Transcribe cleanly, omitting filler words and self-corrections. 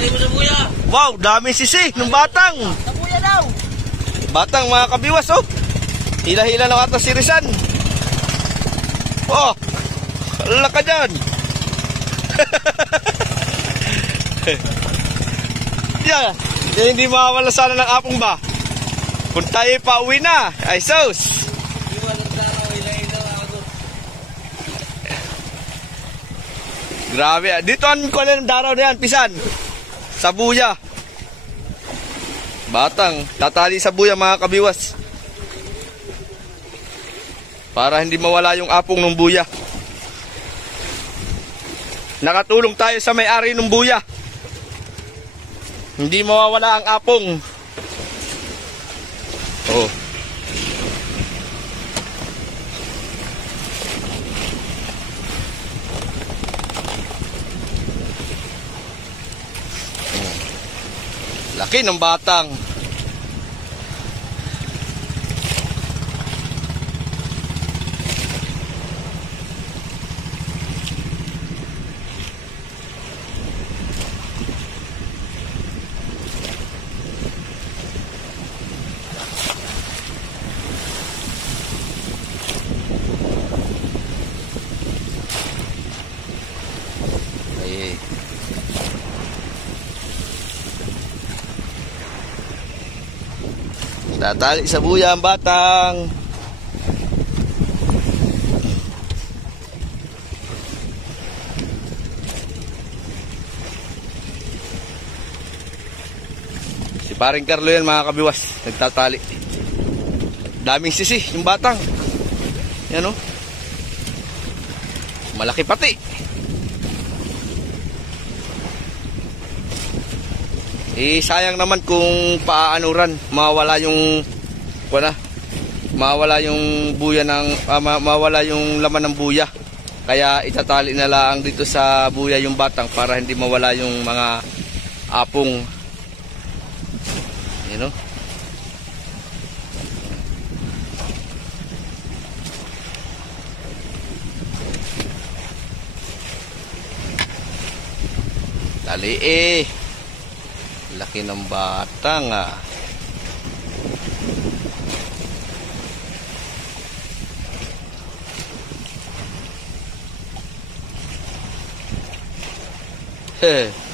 Tali mo sa buya. Wow, dami sisi ng batang. Sa buya daw. Batang mga kabiwas, oh. Hila-hila na ata si Rizan. Oh, laka dyan. Yeah, hindi mawawala sana ng apong ba. Kung tayo pa uwi na, ay sus. Grabe, dito ang kunin ng daraw na yan, pisan. Sa buya. Batang, tatali sa buya mga kabiwas. Para hindi mawala yung apong ng buya. Nakatulong tayo sa may-ari ng buya. Hindi mawawala ang apong. Oh. Laki ng batang. Tatali sa buya ang batang. Si paring Carlo yan mga kabiwas, nagtatali. Daming sisi yung batang. Yan o. Malaki pati. Eh sayang naman kung paaanuran, mawala yung buya ng mawala yung laman ng buya. Kaya itatali na lang dito sa buya yung batang para hindi mawala yung mga apong. You know? Tali eh. Laki ng batang ah. Heh.